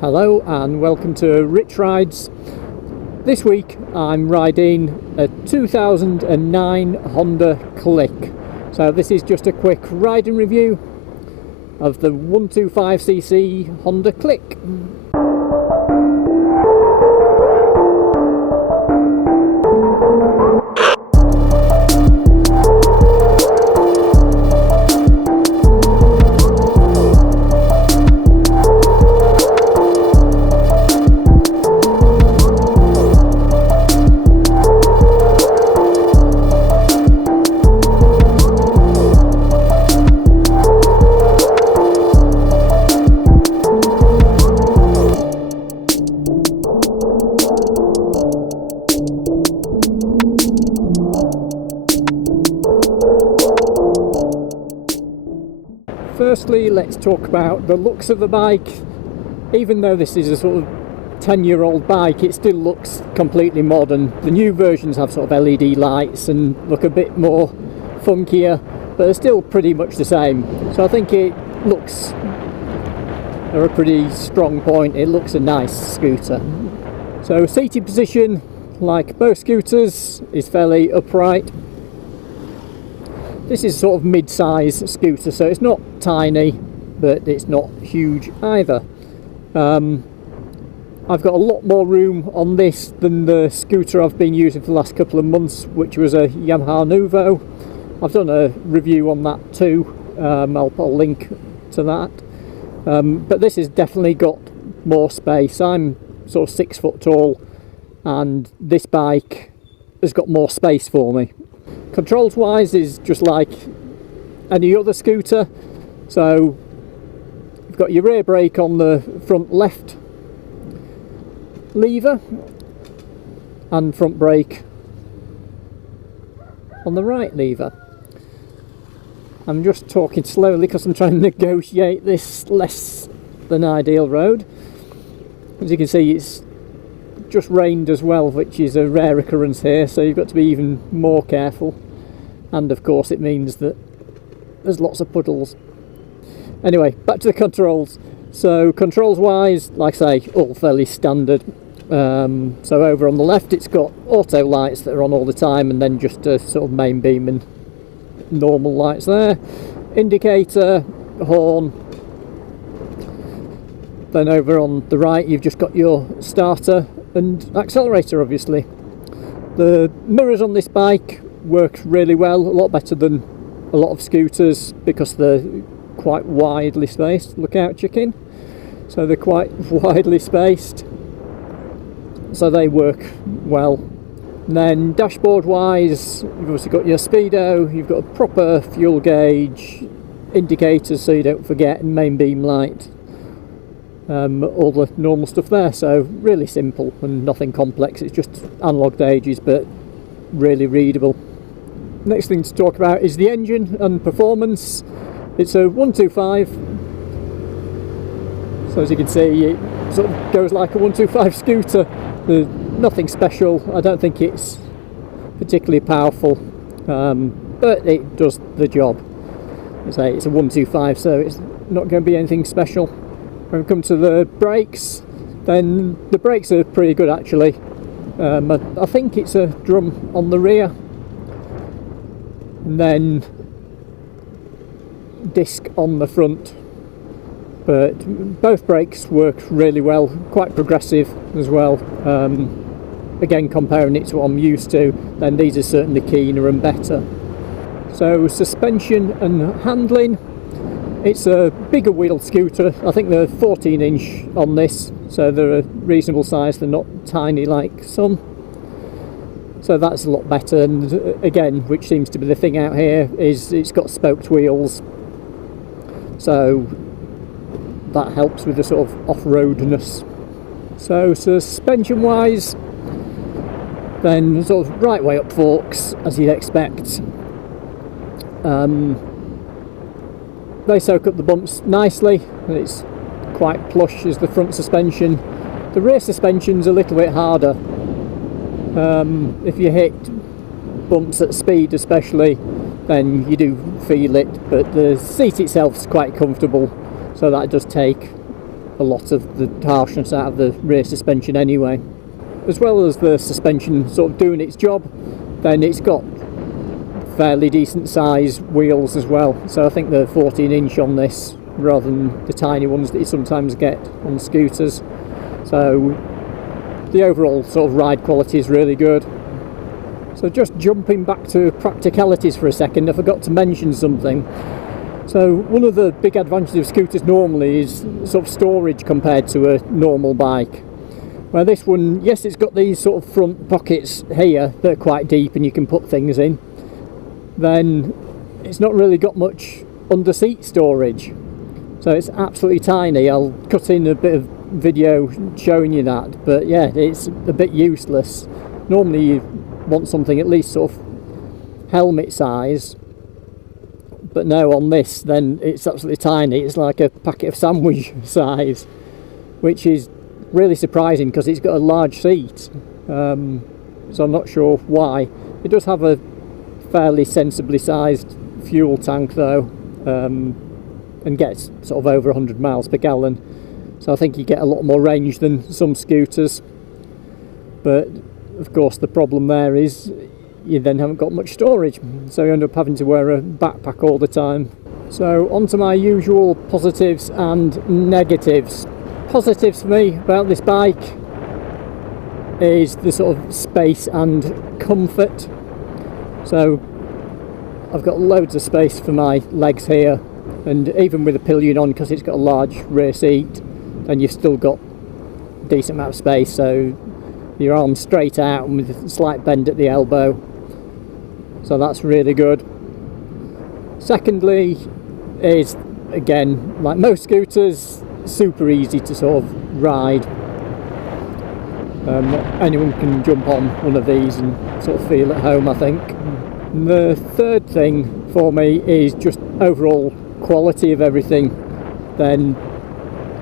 Hello and welcome to Rich Rides. This week I'm riding a 2009 Honda Click. So this is just a quick riding review of the 125cc Honda Click. Firstly, let's talk about the looks of the bike. Even though this is a sort of 10-year-old bike, it still looks completely modern. The new versions have sort of LED lights and look a bit more funkier, but they're still pretty much the same. So I think it looks at a pretty strong point. It looks a nice scooter. So seating position, like both scooters, is fairly upright. This is sort of mid-size scooter, so it's not tiny, but it's not huge either. I've got a lot more room on this than the scooter I've been using for the last couple of months, which was a Yamaha Nuvo. I've done a review on that too. I'll put a link to that. But this has definitely got more space. I'm sort of 6 foot tall, and this bike has got more space for me. Controls wise is just like any other scooter. So you've got your rear brake on the front left lever and front brake on the right lever. I'm just talking slowly because I'm trying to negotiate this less than ideal road. As you can see, it's just rained as well, which is a rare occurrence here, so you've got to be even more careful. And of course it means that there's lots of puddles. Anyway, back to the controls. So controls wise, like I say, all fairly standard. So over on the left it's got auto lights that are on all the time, and then just a sort of main beam and normal lights there. Indicator, horn. Then over on the right you've just got your starter and accelerator, obviously. The mirrors on this bike work really well, a lot better than a lot of scooters because they're quite widely spaced. Look out, chicken. So they're quite widely spaced, so they work well. And then dashboard wise, you've also got your speedo, you've got a proper fuel gauge, indicators so you don't forget, and main beam light. All the normal stuff there, so really simple and nothing complex. It's just analog gauges, but really readable. Next thing to talk about is the engine and performance. It's a 125, so as you can see it sort of goes like a 125 scooter. There's nothing special. I don't think it's particularly powerful, but it does the job. As I say, it's a 125, so it's not going to be anything special. When we come to the brakes, then the brakes are pretty good actually. I think it's a drum on the rear, and then disc on the front, but both brakes work really well, quite progressive as well. Again, comparing it to what I'm used to, then these are certainly keener and better. So suspension and handling, it's a bigger wheel scooter. I think they're 14-inch on this, so they're a reasonable size. They're not tiny like some. So that's a lot better. And again, which seems to be the thing out here, is it's got spoked wheels. So that helps with the sort of off-roadness. So suspension wise, then sort of right way up forks as you'd expect. They soak up the bumps nicely, and it's quite plush as the front suspension. The rear suspension's a little bit harder. If you hit bumps at speed especially, then you do feel it, but the seat itself is quite comfortable, so that does take a lot of the harshness out of the rear suspension anyway. As well as the suspension sort of doing its job, then it's got fairly decent size wheels as well. So I think they're 14-inch on this rather than the tiny ones that you sometimes get on scooters. So the overall sort of ride quality is really good. So just jumping back to practicalities for a second, I forgot to mention something. So one of the big advantages of scooters normally is sort of storage compared to a normal bike. Where this one, yes, it's got these sort of front pockets here that are quite deep and you can put things in. Then it's not really got much under seat storage. So it's absolutely tiny. I'll cut in a bit of video showing you that, but yeah, it's a bit useless. Normally you want something at least sort of helmet size, but no, on this then it's absolutely tiny. It's like a packet of sandwich size, which is really surprising because it's got a large seat, so I'm not sure why. It does have a fairly sensibly sized fuel tank though, and gets sort of over 100 miles per gallon, so I think you get a lot more range than some scooters. But of course the problem there is you then haven't got much storage, so you end up having to wear a backpack all the time. So on to my usual positives and negatives. Positives for me about this bike is the sort of space and comfort. So I've got loads of space for my legs here, and even with a pillion on, because it's got a large rear seat, and you've still got a decent amount of space, so your arms straight out and with a slight bend at the elbow, so that's really good. Secondly is, again, like most scooters, super easy to sort of ride. Anyone can jump on one of these and sort of feel at home, I think. And the third thing for me is just overall quality of everything. Then,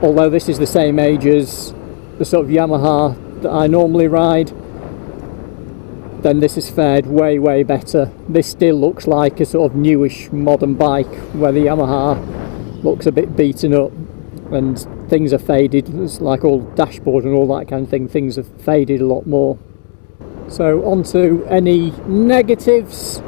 although this is the same age as the sort of Yamaha that I normally ride, then this has fared way better. This still looks like a sort of newish modern bike, where the Yamaha looks a bit beaten up and things are faded. It's like all dashboard and all that kind of thing, things have faded a lot more. So on to any negatives.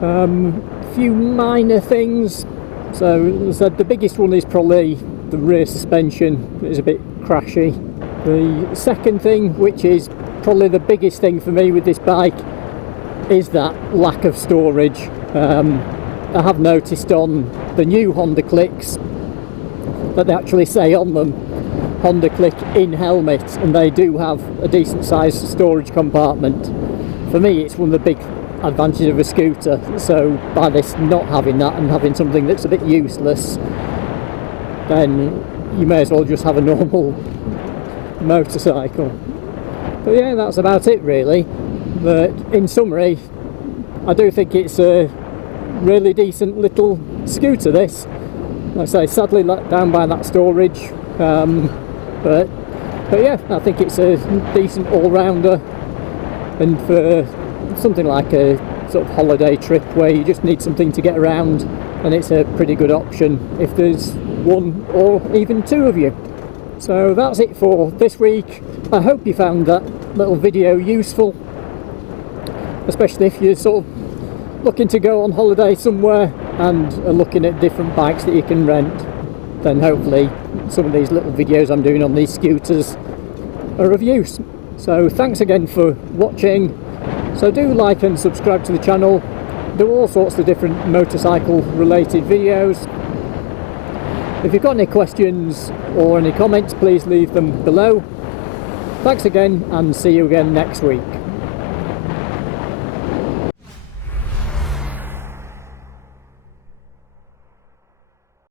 Few minor things. So as I said, the biggest one is probably the rear suspension. It's a bit crashy. The second thing, which is probably the biggest thing for me with this bike, is that lack of storage. I have noticed on the new Honda Clicks that they actually say on them Honda Click in helmet, and they do have a decent sized storage compartment. For me, it's one of the big advantages of a scooter, so by this not having that and having something that's a bit useless, then you may as well just have a normal motorcycle. But yeah, that's about it really. But in summary, I do think it's a really decent little scooter, this. Like I say, sadly let down by that storage, but yeah, I think it's a decent all-rounder, and for something like a sort of holiday trip where you just need something to get around, and it's a pretty good option if there's one or even two of you. So that's it for this week. I hope you found that little video useful, especially if you're sort of looking to go on holiday somewhere and are looking at different bikes that you can rent. Then hopefully some of these little videos I'm doing on these scooters are of use. So thanks again for watching. So do like and subscribe to the channel. Do all sorts of different motorcycle related videos. If you've got any questions or any comments, please leave them below. Thanks again, and see you again next week.